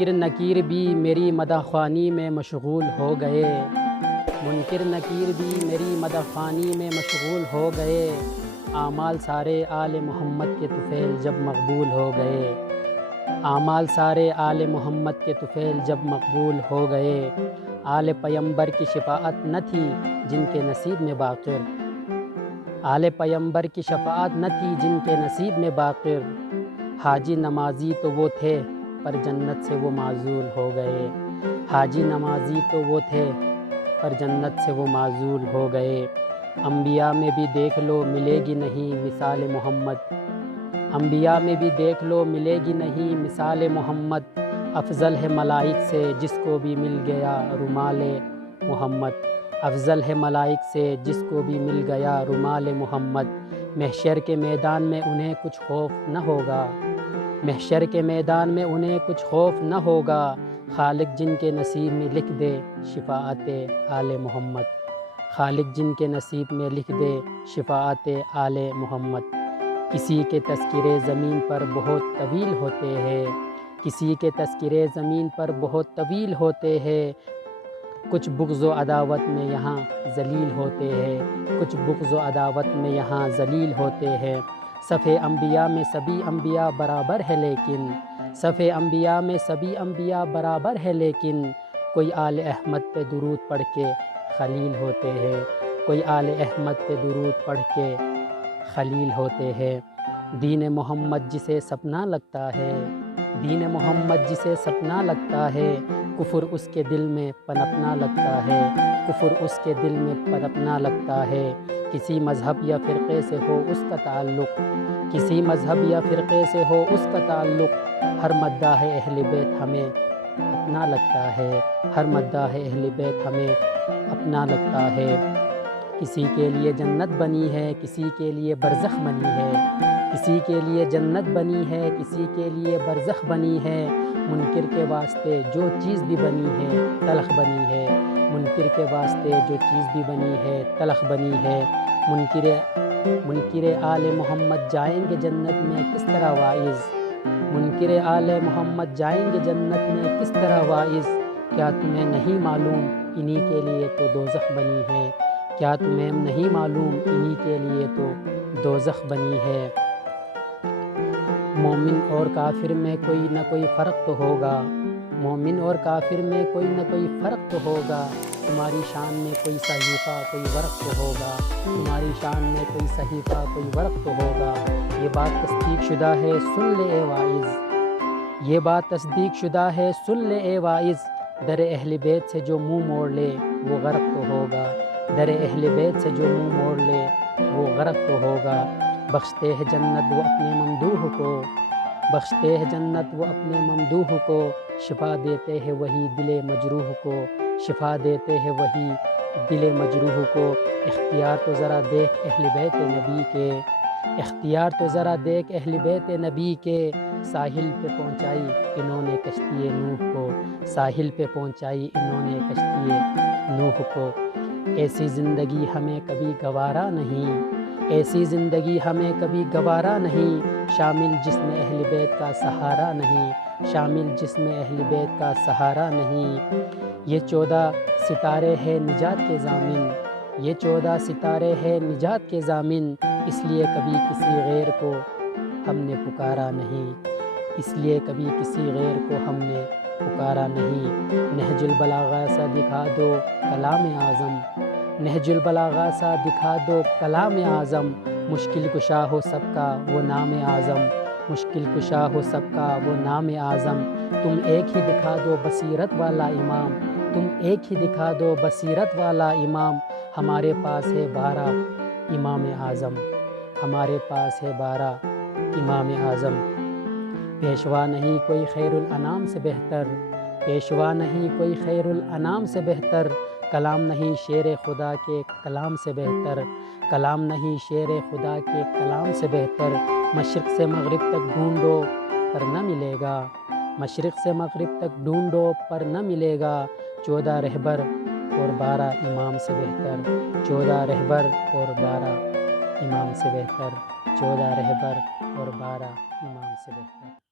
منکر نکیر بھی میری مدح خوانی میں مشغول ہو گئے، منکر نکیر بھی میری مدح خوانی میں مشغول ہو گئے، اعمال سارے آل محمد کے طفیل جب مقبول ہو گئے، اعمال سارے آل محمد کے طفیل جب مقبول ہو گئے، آل پیمبر کی شفاعت نہ تھی جن کے نصیب میں باقر، آل پیمبر کی شفاعت نہ تھی جن کے نصیب میں باقر، حاجی نمازی تو وہ تھے پر جنت سے وہ معزول ہو گئے، حاجی نمازی تو وہ تھے پر جنت سے وہ معزول ہو گئے، انبیاء میں بھی دیکھ لو ملے گی نہیں مثال محمد، انبیاء میں بھی دیکھ لو ملے گی نہیں مثال محمد، افضل ہے ملائک سے جس کو بھی مل گیا رومال محمد، افضل ہے ملائک سے جس کو بھی مل گیا رومال محمد، محشر کے میدان میں انہیں کچھ خوف نہ ہوگا، محشر کے میدان میں انہیں کچھ خوف نہ ہوگا، خالق جن کے نصیب میں لکھ دے شفاعت آل محمد، خالق جن کے نصیب میں لکھ دے شفاعت آل محمد، کسی کے تذکرے زمین پر بہت طویل ہوتے ہیں، کسی کے تذکرے زمین پر بہت طویل ہوتے ہیں، کچھ بغض و عداوت میں یہاں ذلیل ہوتے ہیں، کچھ بغض و عداوت میں یہاں ذلیل ہوتے ہیں، صف انبیاء میں سبھی انبیاء برابر ہے لیکن، صف انبیاء میں سبھی انبیاء برابر ہے لیکن، کوئی آل احمد پہ درود پڑھ کے خلیل ہوتے ہیں، کوئی آل احمد پہ درود پڑھ کے خلیل ہوتے ہیں، دین محمد جسے سپنا لگتا ہے، دین محمد جسے سپنا لگتا ہے، کفر اس کے دل میں پنپنا لگتا ہے، کفر اس کے دل میں پنپنا لگتا ہے، کسی مذہب یا فرقے سے ہو اس کا تعلق، کسی مذہب یا فرقے سے ہو اس کا تعلق، ہر مداح اہل بیت ہمیں اپنا لگتا ہے، ہر مداح اہل بیت ہمیں اپنا لگتا ہے، کسی کے لیے جنت بنی ہے کسی کے لیے برزخ بنی ہے، کسی کے لیے جنت بنی ہے کسی کے لیے برزخ بنی ہے، منکر کے واسطے جو چیز بھی بنی ہے تلخ بنی ہے، منکر کے واسطے جو چیز بھی بنی ہے تلخ بنی ہے، منکر آل محمد جائیں گے جنت میں کس طرح واعظ، منکر آل محمد جائیں گے جنت میں کس طرح واعظ، کیا تمہیں نہیں معلوم انہی کے لیے تو دوزخ بنی ہے، کیا تمہیں نہیں معلوم انہی کے لیے تو دوزخ بنی ہے، مومن اور کافر میں کوئی نہ کوئی فرق تو ہوگا، مومن اور کافر میں کوئی نہ کوئی فرق تو ہوگا، تمہاری شان میں کوئی صحیفہ کوئی ورق تو ہوگا، تمہاری شان میں کوئی صحیفہ کوئی ورق تو ہوگا، یہ بات تصدیق شدہ ہے سن لے اے واعظ، یہ بات تصدیق شدہ ہے سن لے اے واعظ، در اہل بیت سے جو منہ موڑ لے وہ غرق تو ہوگا، در اہل بیت سے جو منہ موڑ لے وہ غرق تو ہوگا، بخشتے ہیں جنت وہ اپنے ممدوح کو، بخشتے ہیں جنت وہ اپنے ممدوح کو، شفا دیتے ہیں وہی دل مجروح کو، شفا دیتے ہیں وہی دل مجروح کو، اختیار تو ذرا دیکھ اہل بیت نبی کے، اختیار تو ذرا دیکھ اہل بیت نبی کے، ساحل پہ پہنچائی انہوں نے کشتی نوح کو، ساحل پہ پہنچائی انہوں نے کشتی نوح کو، ایسی زندگی ہمیں کبھی گوارا نہیں، ایسی زندگی ہمیں کبھی گوارا نہیں، شامل جسم اہل بیت کا سہارا نہیں، شامل جسم اہل بیت کا سہارا نہیں، یہ 14 ستارے ہے نجات کے ضامن، یہ 14 ستارے ہے نجات کے ضامن، اس لیے کبھی کسی غیر کو ہم نے پکارا نہیں، اس لیے کبھی کسی غیر کو ہم نے پکارا نہیں، نہج البلاغہ سا دکھا دو کلام اعظم، نہج البلاغہ سا دکھا دو کلام اعظم، مشکل کشا ہو سب کا وہ نام اعظم، مشکل کشا ہو سب کا وہ نام اعظم، تم ایک ہی دکھا دو بصیرت والا امام، تم ایک ہی دکھا دو بصیرت والا امام، ہمارے پاس ہے 12 امام اعظم، ہمارے پاس ہے 12 امام اعظم، پیشوا نہیں کوئی خیر الانام سے بہتر، پیشوا نہیں کوئی خیر الانام سے بہتر، کلام نہیں شیر خدا کے کلام سے بہتر، کلام نہیں شیر خدا کے کلام سے بہتر، مشرق سے مغرب تک ڈھونڈو پر نہ ملے گا، مشرق سے مغرب تک ڈھونڈو پر نہ ملے گا، 14 رہبر اور 12 امام سے بہتر، 14 رہبر اور 12 امام سے بہتر، 14 رہبر اور 12 امام سے بہتر۔